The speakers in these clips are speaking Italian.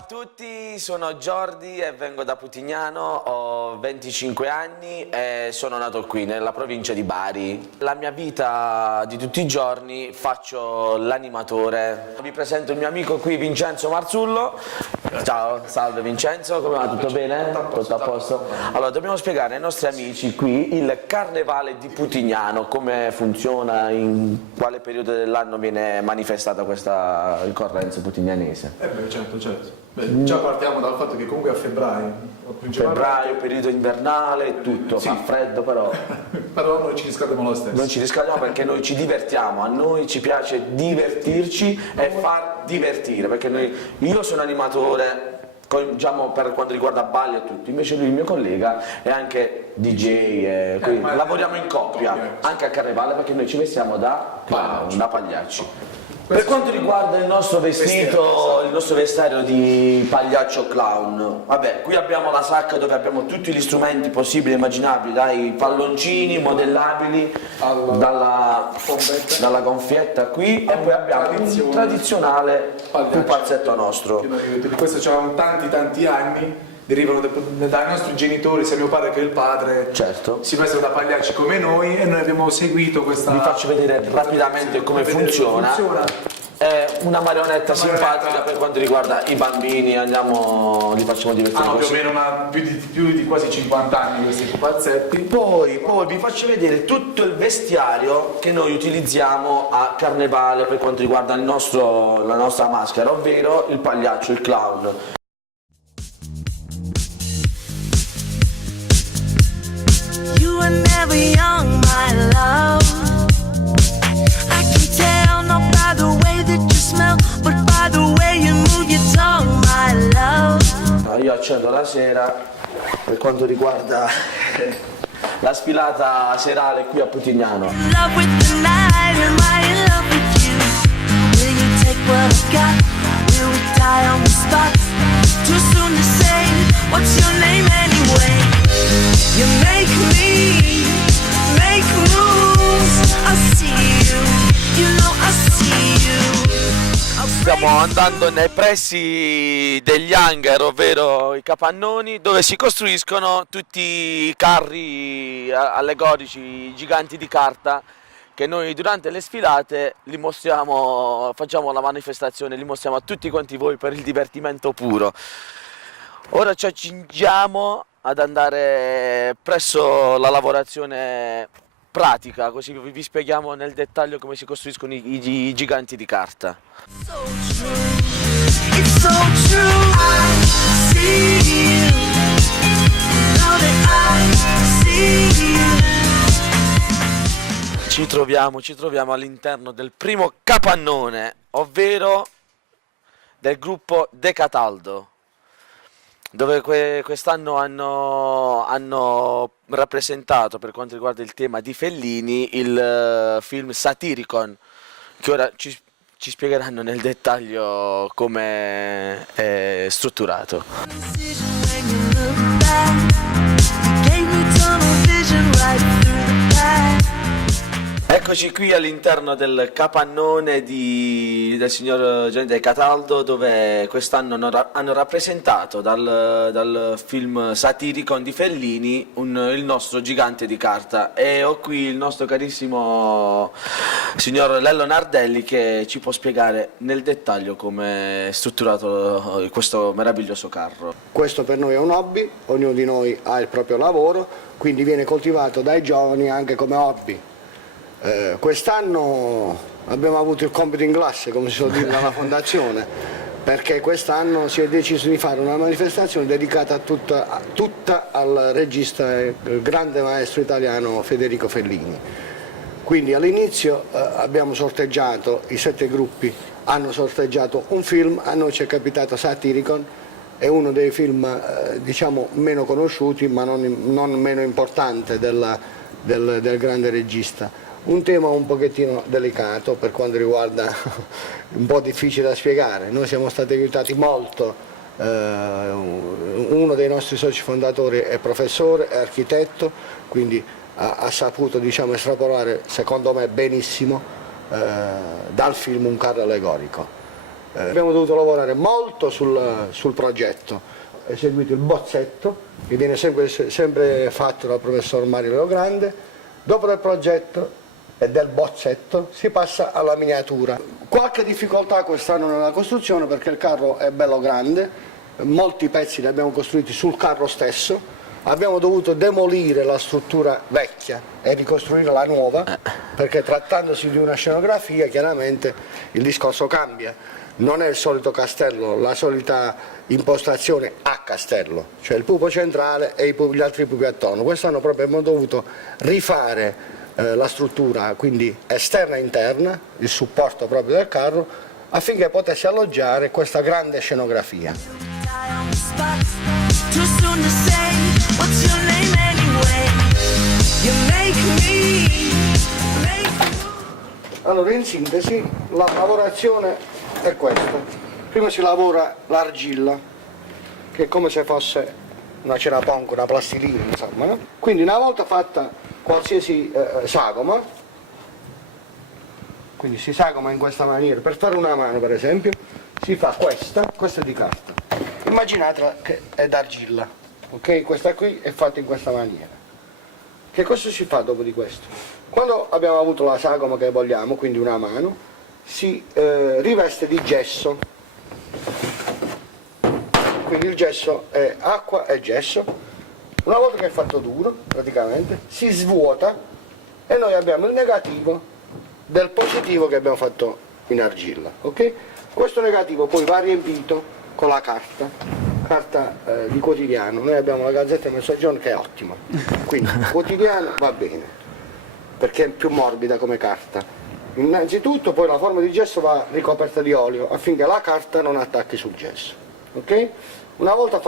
a tutti, sono Jordi e vengo da Putignano, ho 25 anni e sono nato qui nella provincia di Bari. La mia vita di tutti i giorni faccio l'animatore. Vi presento il mio amico qui, Vincenzo Marzullo. Ciao, salve Vincenzo, come va? Tutto bene? Tutto a posto? Allora, dobbiamo spiegare ai nostri amici qui il Carnevale di Putignano, come funziona, in quale periodo dell'anno viene manifestata questa ricorrenza putignanese. Certo. Beh, già partiamo dal fatto che comunque a febbraio. Febbraio, periodo invernale, tutto, sì. Fa freddo però. Però noi ci riscaldiamo lo stesso. Non ci riscaldiamo perché noi ci divertiamo, a noi ci piace divertirci e far divertire, perché io sono animatore, diciamo, per quanto riguarda balli e tutto, invece lui, il mio collega, è anche DJ, quindi lavoriamo in coppia, anche a Carnevale, perché noi ci vestiamo da clown, da pagliacci. Per quanto riguarda il nostro vestito, il nostro vestiario di pagliaccio clown, vabbè, qui abbiamo la sacca dove abbiamo tutti gli strumenti possibili e immaginabili, dai palloncini modellabili dalla gonfietta qui, e poi abbiamo un tradizionale pupazzetto nostro. Questo c'erano tanti anni. Derivano dai nostri genitori, sia mio padre che il padre, certo. Si vestono da pagliacci come noi e noi abbiamo seguito questa... Vi faccio vedere rapidamente come funziona. È una marionetta simpatica per quanto riguarda i bambini, li facciamo divertire più così. o meno più di quasi 50 anni questi pupazzetti. Poi vi faccio vedere tutto il vestiario che noi utilizziamo a Carnevale per quanto riguarda la nostra maschera, ovvero il pagliaccio, il clown. You were never young, my love. I can tell not by the way that you smell, but by the way you move your tongue, my love. Io accendo la sera per quanto riguarda la sfilata serale qui a Putignano. In love with the night, am I in love with you? Will you take what I've got? Will we die on the spot? Too soon to say, what's your name anyway? You make me make moves. I see you, you know I see you. Stiamo andando nei pressi degli hangar, ovvero i capannoni, dove si costruiscono tutti i carri allegorici, giganti di carta, che noi durante le sfilate li mostriamo, facciamo la manifestazione, li mostriamo a tutti quanti voi per il divertimento puro. Ora ci accingiamo ad andare presso la lavorazione pratica, così vi spieghiamo nel dettaglio come si costruiscono i giganti di carta. So true, it's so true. I see you, know that I see you. Ci troviamo all'interno del primo capannone, ovvero del gruppo De Cataldo, dove quest'anno hanno rappresentato, per quanto riguarda il tema di Fellini, il film Satyricon, che ora ci spiegheranno nel dettaglio come è strutturato. Decision when you look back, you gave me tunnel vision right through the back. Eccoci qui all'interno del capannone del signor Gianni De Cataldo, dove quest'anno hanno rappresentato dal film Satyricon di Fellini il nostro gigante di carta, e ho qui il nostro carissimo signor Lello Nardelli, che ci può spiegare nel dettaglio come è strutturato questo meraviglioso carro. Questo per noi è un hobby, ognuno di noi ha il proprio lavoro, quindi viene coltivato dai giovani anche come hobby. Quest'anno abbiamo avuto il compito in classe, come si suol dire dalla fondazione, perché quest'anno si è deciso di fare una manifestazione dedicata tutta al regista e grande maestro italiano Federico Fellini. Quindi all'inizio abbiamo sorteggiato, i 7 gruppi hanno sorteggiato un film, a noi ci è capitato Satyricon, è uno dei film diciamo meno conosciuti ma non meno importante del grande regista. Un tema un pochettino delicato per quanto riguarda, un po' difficile da spiegare. Noi siamo stati aiutati molto, uno dei nostri soci fondatori è professore, è architetto, quindi ha saputo diciamo estrapolare secondo me benissimo dal film un carro allegorico. Abbiamo dovuto lavorare molto sul progetto, eseguito il bozzetto che viene sempre fatto dal professor Mario Leogrande. Dopo del progetto e del bozzetto si passa alla miniatura. Qualche difficoltà quest'anno nella costruzione perché il carro è bello grande, molti pezzi li abbiamo costruiti sul carro stesso. Abbiamo dovuto demolire la struttura vecchia e ricostruire la nuova, perché trattandosi di una scenografia chiaramente il discorso cambia. Non è il solito castello, la solita impostazione a castello, cioè il pupo centrale e gli altri pupi attorno. Quest'anno proprio abbiamo dovuto rifare la struttura, quindi esterna e interna, il supporto proprio del carro, affinché potesse alloggiare questa grande scenografia. Too soon to say, what's your name anyway? You make me. Allora, in sintesi, la lavorazione è questa. Prima si lavora l'argilla, che è come se fosse una ceraponca, una plastilina, insomma, no? Quindi una volta fatta qualsiasi sagoma, quindi si sagoma in questa maniera, per fare una mano per esempio, si fa questa è di carta. Immaginatela che è d'argilla, ok? Questa qui è fatta in questa maniera. Che cosa si fa dopo di questo? Quando abbiamo avuto la sagoma che vogliamo, quindi una mano, si riveste di gesso. Quindi il gesso è acqua e gesso. Una volta che è fatto duro, praticamente, si svuota e noi abbiamo il negativo del positivo che abbiamo fatto in argilla, ok? Questo negativo poi va riempito con la carta di quotidiano. Noi abbiamo la Gazzetta del Mezzogiorno che è ottima, quindi quotidiano va bene perché è più morbida come carta. Innanzitutto poi la forma di gesso va ricoperta di olio affinché la carta non attacchi sul gesso, ok? Una volta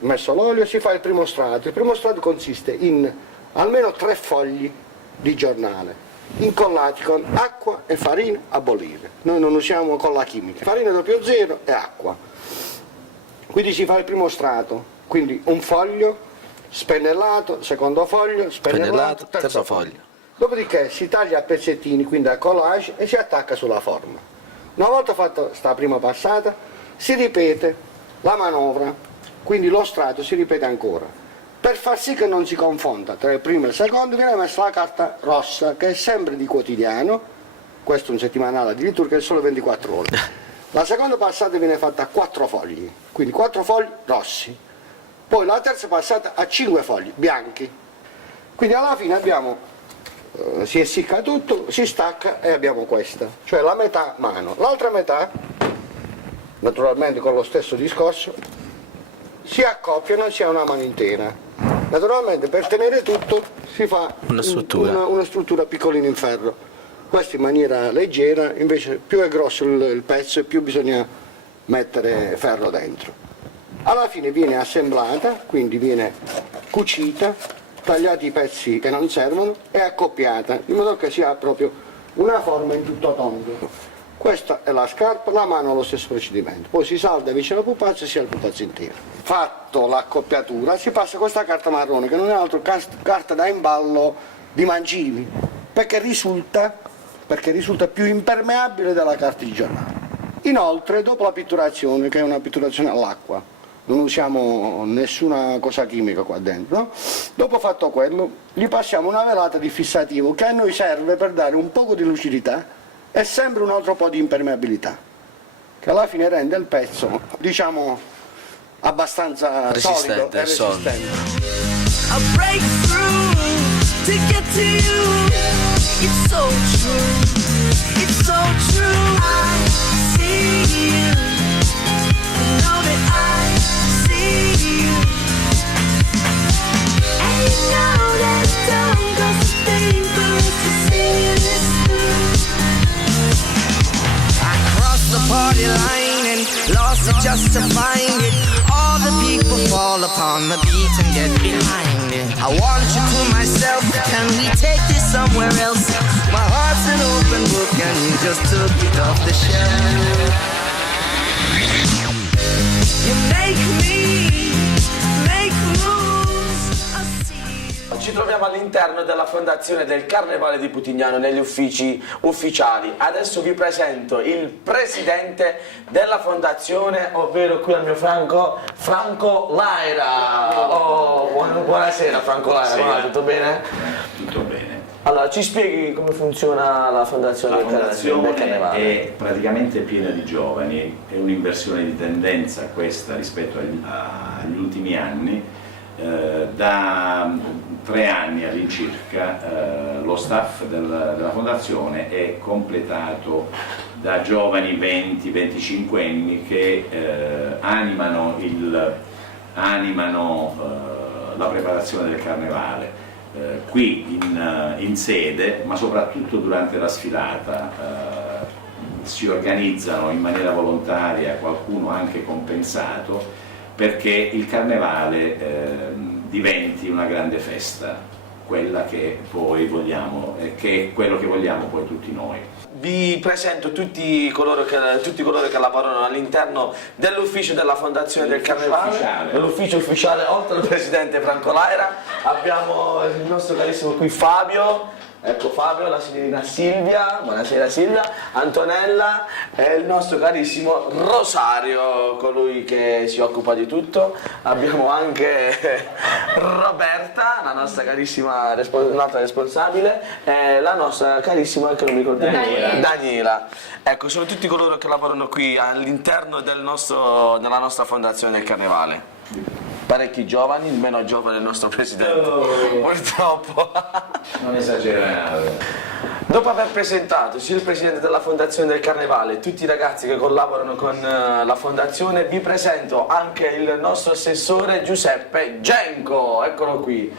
messo l'olio si fa il primo strato. Il primo strato consiste in almeno 3 fogli di giornale incollati con acqua e farina a bollire. Noi non usiamo colla chimica, farina 00 e acqua. Quindi si fa il primo strato, quindi un foglio spennellato, secondo foglio spennellato, terzo foglio. Dopodiché si taglia a pezzettini, quindi a collage, e si attacca sulla forma. Una volta fatta sta prima passata, si ripete la manovra, quindi lo strato si ripete ancora. Per far sì che non si confonda tra il primo e il secondo viene messa la carta rossa, che è sempre di quotidiano, questo è un settimanale addirittura che è solo 24 ore. La seconda passata viene fatta a 4 fogli, quindi 4 fogli rossi. Poi la terza passata a 5 fogli bianchi. Quindi alla fine abbiamo, si essicca tutto, si stacca e abbiamo questa, cioè la metà mano. L'altra metà, naturalmente con lo stesso discorso, si accoppiano e si ha una mano intera. Naturalmente per tenere tutto si fa una struttura piccolina in ferro, questo in maniera leggera, invece più è grosso il pezzo e più bisogna mettere ferro dentro. Alla fine viene assemblata, quindi viene cucita, tagliati i pezzi che non servono e accoppiata, in modo che si ha proprio una forma in tutto tondo. Questa è la scarpa, la mano lo stesso procedimento, poi si salda vicino al pupazzo e si ha il pupazzo intero. Fatto l'accoppiatura si passa questa carta marrone, che non è altro che carta da imballo di mangimi, perché risulta più impermeabile della carta di giornale. Inoltre, dopo la pitturazione, che è una pitturazione all'acqua, non usiamo nessuna cosa chimica qua dentro, no? Dopo fatto quello, gli passiamo una velata di fissativo che a noi serve per dare un poco di lucidità e sempre un altro po' di impermeabilità, che alla fine rende il pezzo, diciamo, abbastanza solido e resistente. A breakthrough to get to you. It's so true. It's so true. I see you. I know that I see you. And you know that time goes to thing for us to see this through. I crossed the party line and lost it just to find it. All the people fall upon the beat and get behind it. I want you to myself, can we take this somewhere else? My heart's an open book and you just took it off the shelf. You make me make moves. I see you. ci troviamo all'interno della fondazione del Carnevale di Putignano, negli uffici ufficiali. Adesso vi presento il presidente della fondazione, ovvero qui al mio Franco Laira. Oh, buonasera Franco Laira, Sì. tutto bene? Tutto bene. Allora, ci spieghi come funziona la fondazione La del fondazione Carnevale? è praticamente piena di giovani, è un'inversione di tendenza questa rispetto agli ultimi anni. Da 3 anni all'incirca lo staff della fondazione è completato da giovani 20-25 anni che animano la preparazione del Carnevale. Qui in sede, ma soprattutto durante la sfilata, si organizzano in maniera volontaria, qualcuno anche compensato, perché il Carnevale diventi una grande festa, quella che poi vogliamo, che è quello che vogliamo poi tutti noi. Vi presento tutti coloro che lavorano all'interno dell'ufficio della Fondazione del Carnevale, ufficiale. dell'ufficio ufficiale, oltre al presidente Franco Laira, abbiamo il nostro carissimo qui Fabio, ecco Fabio, la signorina Silvia, buonasera Silvia, Antonella e il nostro carissimo Rosario, colui che si occupa di tutto. Abbiamo anche Roberta, la nostra carissima l'altra responsabile, e la nostra carissima, che non mi ricordo Daniela. Ecco, sono tutti coloro che lavorano qui all'interno della nostra fondazione del Carnevale. Parecchi giovani, il meno giovane è il nostro presidente, purtroppo. Non esagerare. Dopo aver presentato sia il presidente della fondazione del Carnevale e tutti i ragazzi che collaborano con la fondazione, vi presento anche il nostro assessore Giuseppe Genco, eccolo qui.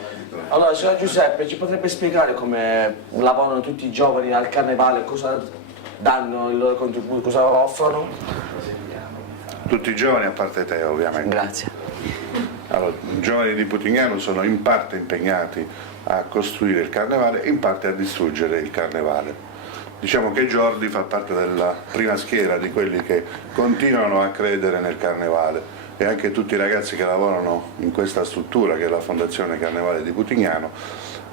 Allora, signor Giuseppe, ci potrebbe spiegare come lavorano tutti i giovani al Carnevale, cosa danno il loro contributo, cosa offrono? Tutti i giovani, a parte te ovviamente. Grazie. Allora, i giovani di Putignano sono in parte impegnati a costruire il Carnevale e in parte a distruggere il Carnevale. Diciamo che Jordi fa parte della prima schiera di quelli che continuano a credere nel Carnevale, e anche tutti i ragazzi che lavorano in questa struttura che è la Fondazione Carnevale di Putignano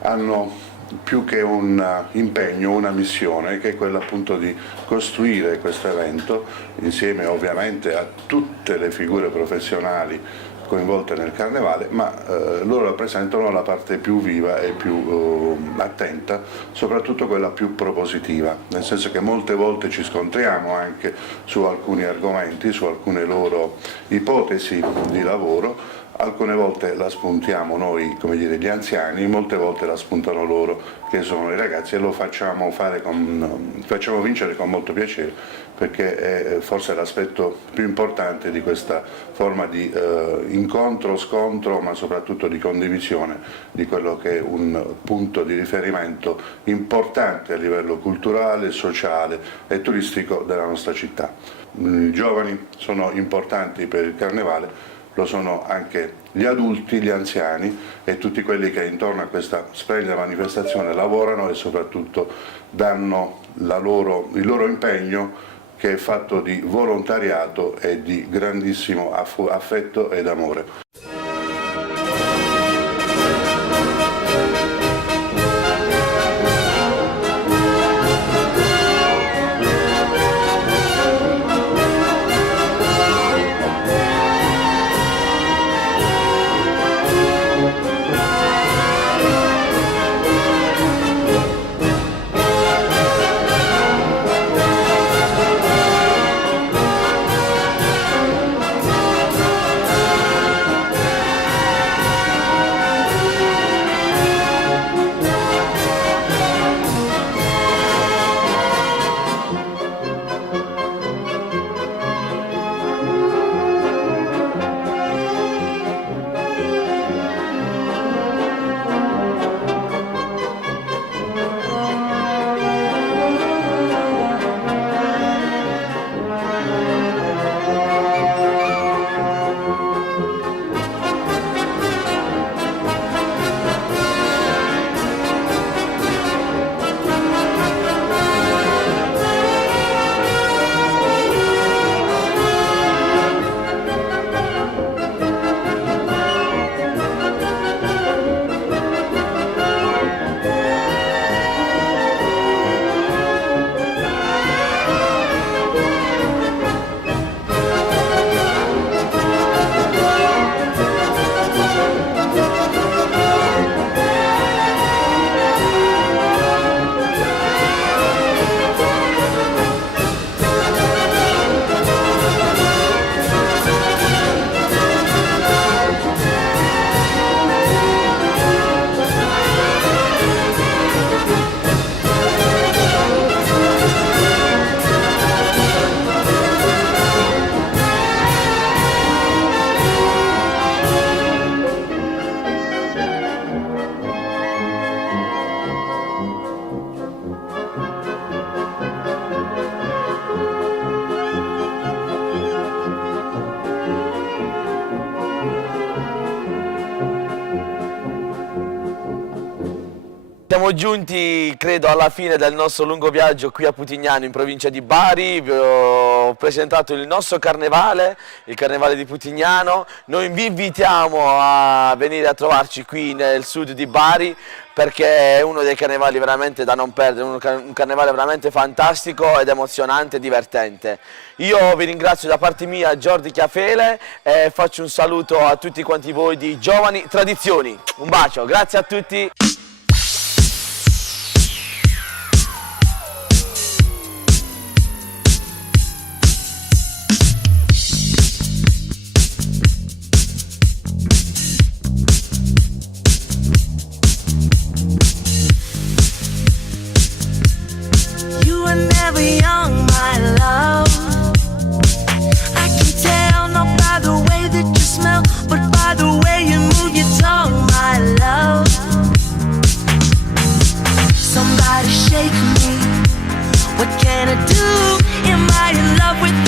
hanno più che un impegno, una missione, che è quella appunto di costruire questo evento insieme ovviamente a tutte le figure professionali coinvolte nel Carnevale, ma loro rappresentano la parte più viva e più attenta, soprattutto quella più propositiva, nel senso che molte volte ci scontriamo anche su alcuni argomenti, su alcune loro ipotesi di lavoro. Alcune volte la spuntiamo noi, come dire, gli anziani, molte volte la spuntano loro, che sono i ragazzi, e lo facciamo vincere con molto piacere, perché è forse l'aspetto più importante di questa forma di incontro, scontro, ma soprattutto di condivisione di quello che è un punto di riferimento importante a livello culturale, sociale e turistico della nostra città. I giovani sono importanti per il Carnevale, lo sono anche gli adulti, gli anziani e tutti quelli che intorno a questa splendida manifestazione lavorano e soprattutto danno il loro impegno, che è fatto di volontariato e di grandissimo affetto ed amore. Siamo giunti, credo, alla fine del nostro lungo viaggio qui a Putignano, in provincia di Bari. Vi ho presentato il nostro carnevale, il carnevale di Putignano. Noi vi invitiamo a venire a trovarci qui nel sud di Bari, perché è uno dei carnevali veramente da non perdere, un carnevale veramente fantastico ed emozionante e divertente. Io vi ringrazio da parte mia, Jordi Chiafele, e faccio un saluto a tutti quanti voi di Giovani Tradizioni. Un bacio, grazie a tutti. You were never young, my love. I can tell not by the way that you smell, but by the way you move your tongue, my love. Somebody shake me. What can I do? Am I in love with